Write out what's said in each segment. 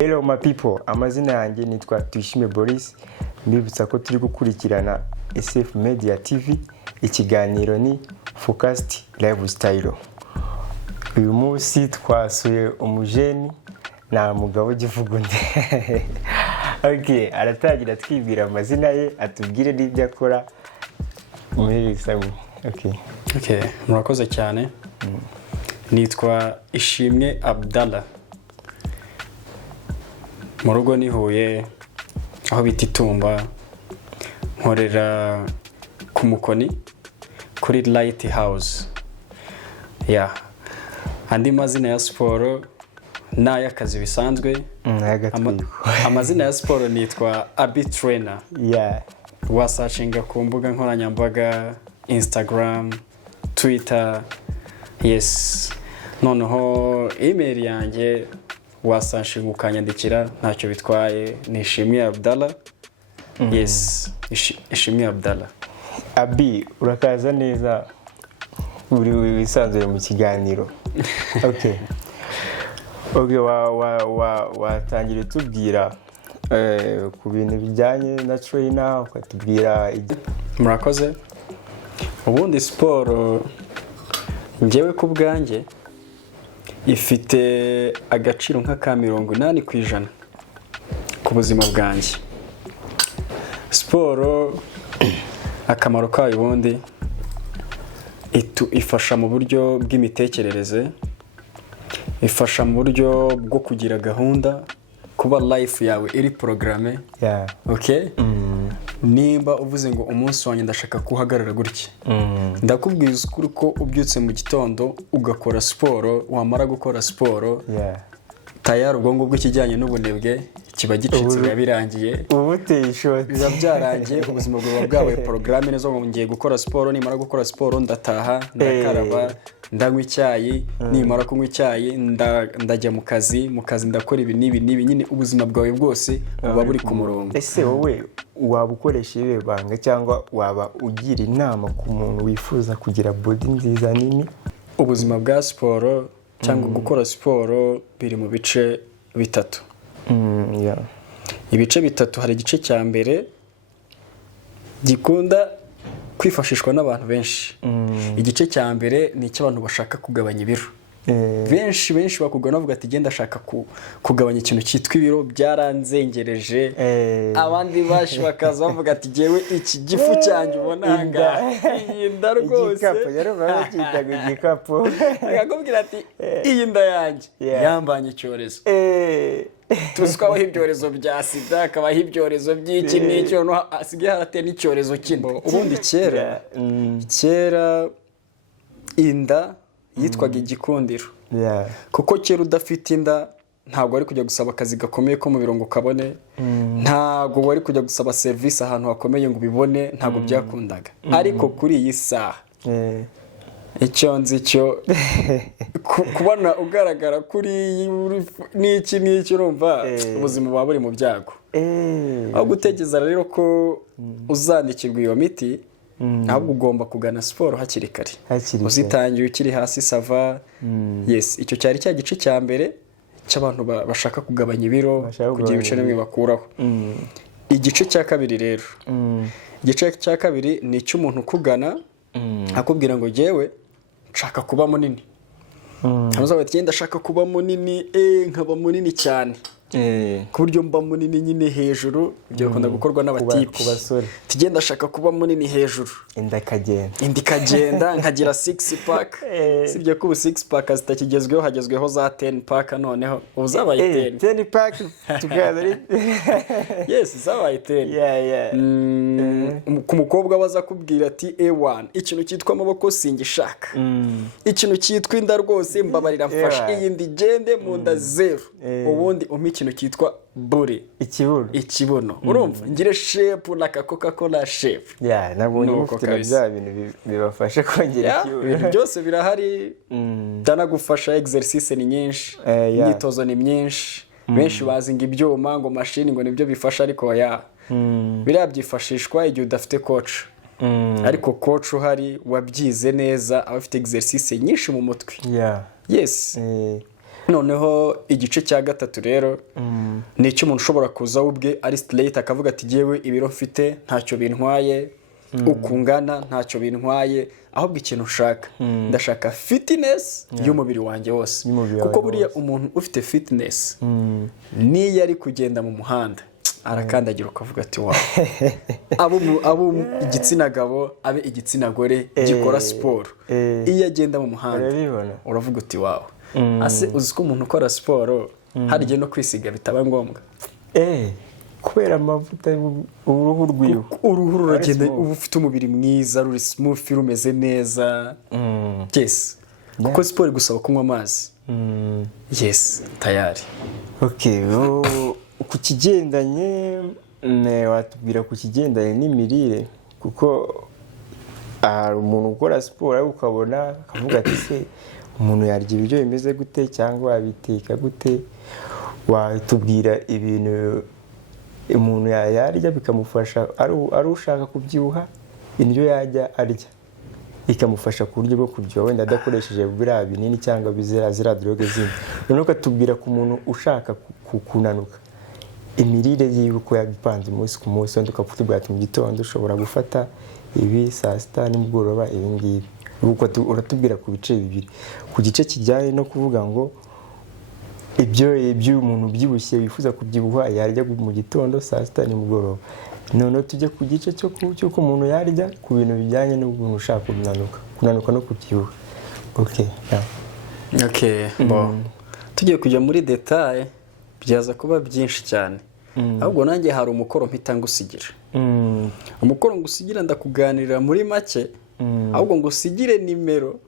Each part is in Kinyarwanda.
Hello my people, amazina yanjye nitwa Tuyishime Boris. Mbibutsa ko turi gukurikirana SF Media TV. Ikiganiro ni Focused Lifestyle. Uyu munsi twasuye umujeni na mugabo givugunde. Okay, aratangira twibwira amazina ye, atubwire n'ibyo akora muri rusange. Okay, murakoze cyane. Nitwa Ishimwe Abdallah. Mu rugo ni Huye, aho bita Itumba, nkorera ku Mukoni kuri Lighthouse. Andi mazina ya siporo n'ay'akazi bisanzwe. Amazina ya siporo nitwa Abi Trainer. Wasachinga ku mbuga nkoranyambaga, Instagram, Twitter. Noneho email yanjye wasashinga ukanyandikira, ntacyo bitwaye, ni Ishimwe Abdallah. Ishimwe Abdallah. Abi, urakaza neza uri wisanzuye mu kiganiro. Okay, watangira tubwira ku bintu bijyanye na trainer, ukatubwira murakoze. Ubundi siporo njyewe ku bwanjye ifite agaciro nka 80% ku buzima bwanjye. Siporo akamaro kayo ubundi ifasha mu buryo bw'imitekerereze, ifasha mu buryo bwo kugira gahunda, kuba life yawe iri programme. Okay? Nimba uvuze ngo umunsi wanjye ndashaka kuhagarara gutya, ndakubwiza ukuri ko ubyutse mu gitondo ugakora siporo, wamara gukora siporo tayari ubwonko bw'ikijyanye n'ubunebwe kiba gicitse birangiye, ubuteye ishoti biba byarangiye, ubuzima bwawe bwabaye programme nezo ngo ngiye gukora siporo, nimara gukora siporo ndataha, ndakaraba, ndanywa icyayi, nimara kunywa icyayi ndajya mu kazi ndakora ibi nibi, nyine ubuzima bwawe bwose buba buri ku murongo. Ese wowe waba ukoresha ibanga cyangwa waba ugira inama ku muntu wifuza kugira body nziza nini? Ubuzima bwa siporo cyangwa gukora siporo biri mu bice bitatu. Ibice bitatu, hari igice cya mbere gikunda kwifashishwa n'abantu benshi. Igice cya mbere ni icy'abantu bashaka kugabanya ibiro. Benshi bakugana bavuga ati genda ashaka kugabanya ikintu cyitwa ibiro, byaranzengereje. Abandi bashi bakaza bavuga ati jewe iki gifu cyanjye ubonanga iyi nda rwose, igikapo yarubara igikapo. Akakubwira ati iyi nda yanjye yambanye icyorezo. Tuzikaho ibyorezo bya sida, akabaho ibyorezo by'iki n'icyo, no asigaye harateye n'icyorezo kino. Ubundi kera inda yitwaga igikundiro. Kuko kera udafite inda ntabwo wari kujya gusaba akazi gakomeye ko mu birongo kabone, ntabwo wari kujya gusaba service ahantu hakomeye ngo bibone, ntabwo byakundaga. Ariko kuri iyi saha icyo nzi cyo kubona ugaragara kuri n'iki urumva ubuzima buba buri mu byago. Aho gutegereza rero ko uzandikirwa iyo miti, ntabwo ugomba kugana siporo hakiri kare, uzitangiye ukiri hasi sava. Icyo cyari cya gice cya mbere cy'abantu bashaka kugabanya ibiro, kugira ibice bimwe bakuraho. Igice cya kabiri rero, igice cya kabiri ni icy'umuntu kugana akubwira ngo jewe nshaka kuba munini. Amaze ati genda ashaka kuba munini, nkaba munini cyane, ku buryo mba munini nyine hejuru. Ibyo bikunda gukorwa n'abatipi. Tugenda ashaka kuba munini hejuru, inda ikagenda nkagira 6 pack. Sibyo ko 6 pack zitakigezweho, hagezweho za 10 pack. Noneho uzabaye 10 pack together. Zabaye 10. Ku mukobwa baza kubwira ati A1 ikintu cyitwa amaboko singishaka, ikintu cyitwa inda rwose mbabarira mfasha, iyi ndigende mu nda 0. Ubundi ikintu cyitwa buri, ikibuno. Urumva ngire shape na Coca-Cola shape. Nabonye mufite bya bintu bibafasha kongera ikibuno. Ibintu byose birahari, ndanagufasha. Exercice ni nyinshi, imyitozo ni myinshi. Benshi bazinga ibyuma ngo machine ngo nibyo bifasha, ariko biriya byifashishwa igihe udafite coach. Ariko coach uhari wabyize neza, abafite exercice nyinshi mu mutwe. noneho igice cya gatatu rero ni icyo umuntu ushobora kuza ubwe ari straight akavuga ati yewe ibiro mfite ntacyo bintwaye ukungana ntacyo bintwaye ahubwo ikintu ushaka ndashaka fitness y'umubiri wanjye wose kuko buriya umuntu ufite fitness niyo ari kugenda mu muhanda arakandagira ukavuga ati wawe abo igitsina gabo abe igitsina gore gikora siporo iyo agenda mu muhanda uravuga uti wawe ase uzi ko umuntu ukora siporo harya no kwisiga bitaba ngombwa kubera amavuta uruhu rwiwe uruhu ruragenda uba ufite umubiri mwiza ruri smooth rumeze neza yes kuko siporo igusaba kunywa amazi yes tayari ku kigendanye watubwira ku kigendanye n'imirire kuko hari umuntu ukora siporo ariko ukabona akavuga ati se umuntu yarya ibiryo bimeze gute cyangwa wabiteka gute watubwira ibintu umuntu yarya bikamufasha ari ushaka kubyibuha indyo yajya arya ikamufasha ku buryo bwo kuryoha wenda adakoresheje biriya binini cyangwa ziriya droge zindi noneho ukatubwira ku muntu ushaka kunanuka imirire yiwe uko yabipanze umunsi ku munsi wenda ukatubwira ati mu gitondo ushobora gufata ibi saa sita nimugoroba ibi ngibi uratubwira ku bice bibiri ku gice kijyanye no kuvuga ngo ibyo umuntu ubyibushye wifuza kubyibuha yarya mu gitondo saa sita nimugoroba noneho tujye ku gice cy'uko umuntu yarya ku bintu bijyanye n'umuntu ushaka kunanuka no kubyibuha tugiye kujya muri detaye byaza kuba byinshi cyane ahubwo nanjye hari umukoro mpita ngusigira umukoro ngusigira ndakuganirira muri make ahubwo ngusigire nimero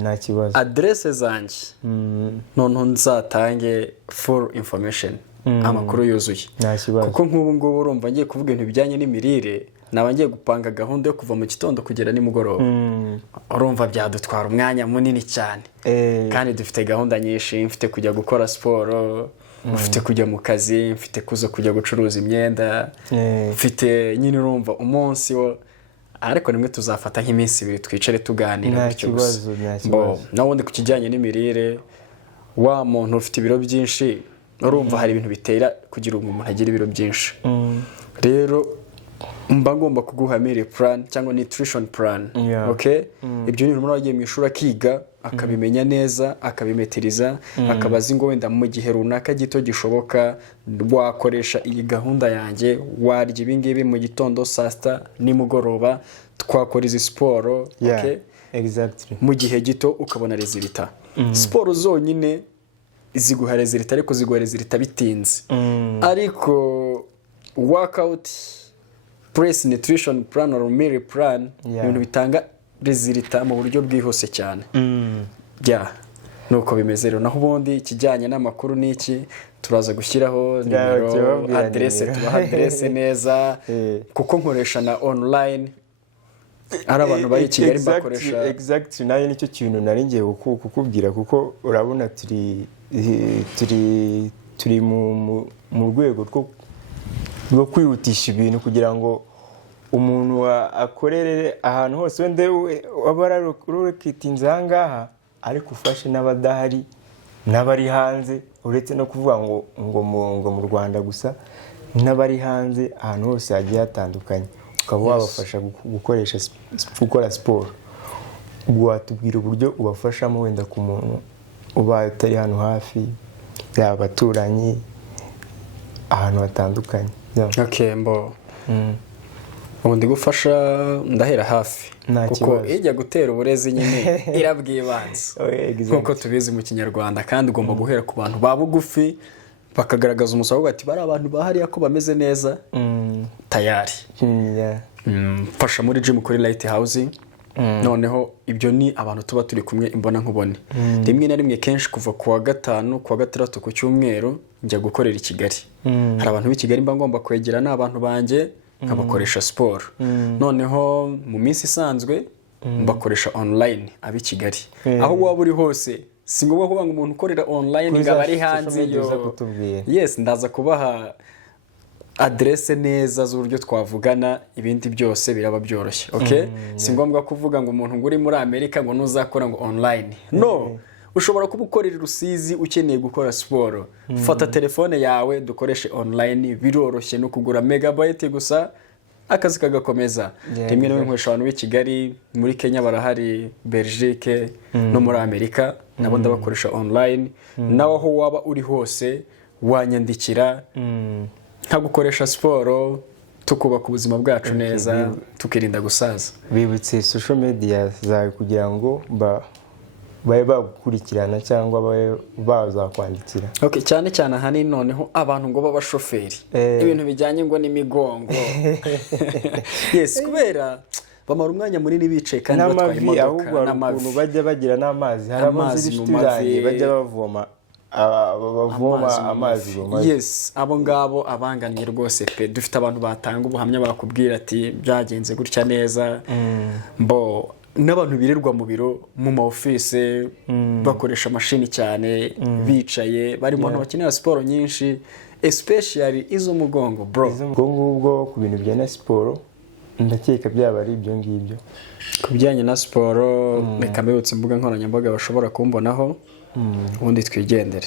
nta kibazo adresse zanjye noneho nzatange full information amakuru yuzuye kuko nk'ubu ngubu urumva ngiye kuvuga ibintu bijyanye n'imirire naba ngiye gupanga gahunda yo kuva mu gitondo kugera nimugoroba urumva byadutwara umwanya munini cyane kandi dufite gahunda nyinshi mfite kujya gukora siporo mfite kujya mu kazi mfite kuza kujya gucuruza imyenda mfite nyine urumva umunsi wo ariko nimwe tuzafata nk'iminsi ibiri twicare tuganira bityo gusa nawundi ku kijyanye n'imirire wa muntu ufite ibiro byinshi urumva hari ibintu bitera kugira ngo umuntu agire ibiro byinshi rero mba ngomba kuguha meal plan cyangwa nutrition plan ibyo ni umuntu wagiye mu ishuri akiga akabimenya neza akabimetiriza akabaza ngo wenda mu gihe runaka gito gishoboka wakoresha iyi gahunda yanjye warya ibingibi mu gitondo saa sita nimugoroba twakora izi siporo mu gihe gito ukabona resulta siporo zonyine ziguha resulta ariko ziguha resulta bitinze ariko workout press nutrition plan or meal plan ibintu bitanga resulta mu buryo bwihuse cyane nuko bimeze rero naho ubundi kijyanye n'amakuru n'iki turaza gushyiraho nimero adresse tubaha adresse neza kuko nkoresha na online ari abantu bari Kigali bakoresha exactly nayo nicyo kintu nari ngiye kukubwira kuko urabona turi mu rwego rwo kwihutisha ibintu kugira ngo umuntu akorere ahantu hose wenda waba ararukitinze aha ngaha ariko ufashe n'abadahari n'abari hanze uretse no kuvuga ngo mu Rwanda gusa n'abari hanze ahantu hose hagiye hatandukanye ukaba wabafasha gukora siporo ubwo watubwira uburyo ubafashamo wenda ku muntu uba utari hano hafi yaba abaturanyi ahantu hatandukanye ubu ndi gufasha ndahera hafi kuko ijya gutera uburezi nyine irabwibanza nk'uko tubizi mu kinyarwanda kandi ugomba guhera ku bantu ba bugufi bakagaragaza umusaruro ati bari abantu bahariya ko bameze neza tayari mfasha muri gym kuri light house noneho ibyo ni abantu tuba turi kumwe imbona nkubone rimwe na rimwe kenshi kuva ku wa gatanu ku wa gatandatu ku cyumweru njya gukorera i Kigali hari abantu b'i Kigali mba ngomba kwegera n'abantu banjye nkabakoresha siporo noneho mu minsi isanzwe mbakoresha online ab'i Kigali aho waba uri hose si ngombwa kuvuga ngo umuntu ukorera online ngo abari hanze yes ndaza kubaha adresse neza z'uburyo twavugana ibindi byose biraba byoroshye si ngombwa kuvuga ngo umuntu uri muri Amerika ngo nuzakora ngo online no ushobora kuba ukorera Rusizi ukeneye gukora siporo, fata telefone yawe dukoreshe online, biroroshye no kugura megabyte gusa akazi kagakomeza. Rimwe na rimwe abantu b'i Kigali, muri Kenya barahari, Belgique no muri Amerika nabo ndabakoresha online. Nawe aho waba uri hose wanyandikira nkagukoresha siporo, tukubaka ubuzima bwacu neza, tukirinda gusaza. Bibutse social media zawe kugira ngo baye bagukurikirana cyangwa baye bazakwandikira. Okay, cyane cyane ahanini noneho abantu ngo b'abashoferi, ibintu bijyanye ngo n'imigongo. Yes, kubera bamara umwanya munini bicaye kandi batwaye imodoka n'amavi, bajya bagira n'amazi, hari amazi mu mavi bajya bavoma amazi mu mazi. Yes, abo ngabo abanganiye rwose pe. Dufite abantu batanga ubuhamya bakubwira ati byagenze gutya neza. Mbo n'abantu birirwa mu biro, mu ma office bakoresha mashini cyane, bicaye barimo n'abakenera siporo nyinshi, especially iz'umugongo bro. Ubwo ku bintu bijyana na siporo ndakeka byaba ari ibyo ngibyo. Ku bijyanye na siporo reka mbibutse imbuga nkoranyambaga bashobora kumbonaho, ubundi twigendere.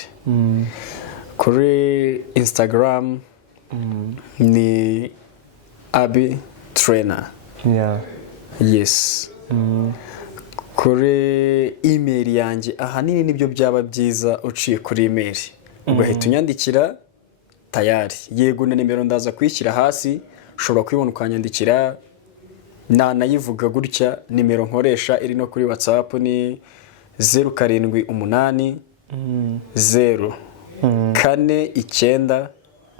Kuri Instagram ni Abi Trainer. Yes. Kuri email yanjye ahanini nibyo byaba byiza uciye kuri email, ugahita unyandikira tayari. Yego na nimero ndaza kwishyira hasi, ushobora kwibona ukanyandikira. Nayivuga gutya, nimero nkoresha iri no kuri WhatsApp ni 078 0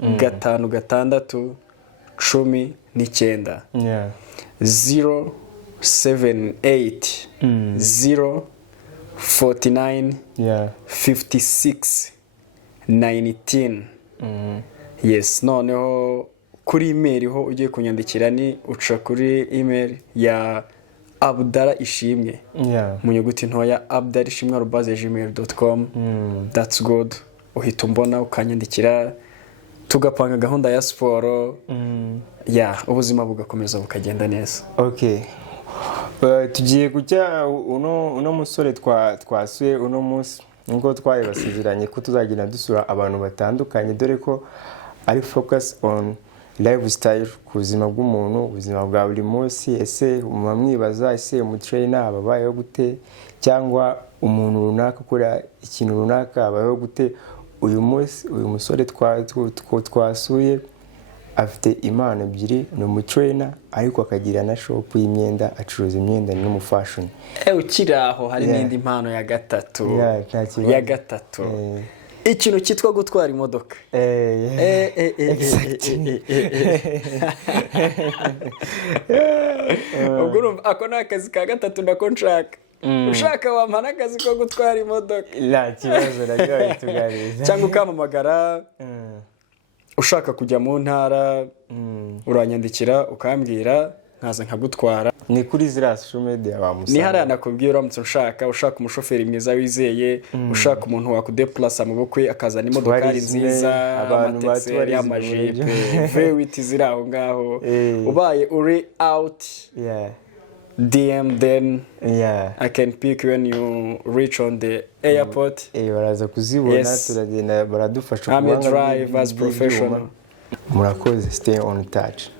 4 9 5 6 19 078 0 49 56 19. Yes, noneho kuri email ho ugiye kunyandikira ni uca kuri email ya Abdara Ishimwe, mu nyuguti ntoya abdarishimwe@gmail.com. That's good. Uhita umbona ukanyandikira, tugapanga gahunda ya siporo, ubuzima bugakomeza bukagenda neza. Okay. Tugiye kujya uno musore twasuye uno munsi, ngo twayibasiziranye ko tuzagenda dusura abantu batandukanye, dore ko ari focus on lifestyle, ku buzima bw'umuntu, ubuzima bwa buri munsi. Ese umamwibaza, ese umutrainer ababayeho gute, cyangwa umuntu runaka ukora ikintu runaka abayeho gute? Uyu musore twasuye afite impano ebyiri, ni umutrainer ariko akagira na shop y'imyenda, acuruza imyenda n'umufashion. Ukiri aho hari n'indi mpano ya gatatu. Ikintu cyitwa gutwara imodoka. Ubwo urumva ako ni akazi ka gatatu ndako nshaka. Ushaka wampana akazi ko gutwara imodoka? Nta kibazo, nabyo tuganiriza. Cyangwa ukampamagara ushaka kujya mu ntara, uranyandikira ukambwira nkaza nkagutwara. Ni kuri ziriya social media bamusanga. Ni hariya nakubwira, uramutse ushaka umushoferi mwiza wizeye, ushaka umuntu wakudeplasa mu bukwe akazana imodoka nziza, amatekseri, amajipe, V8 ziri aho ngaho. Ubaye uri out, DM then I can pick when you reach on the airport. Baraza kuzibona, turagenda baradufasha I'm a driver as professional. Murakoze, stay on touch.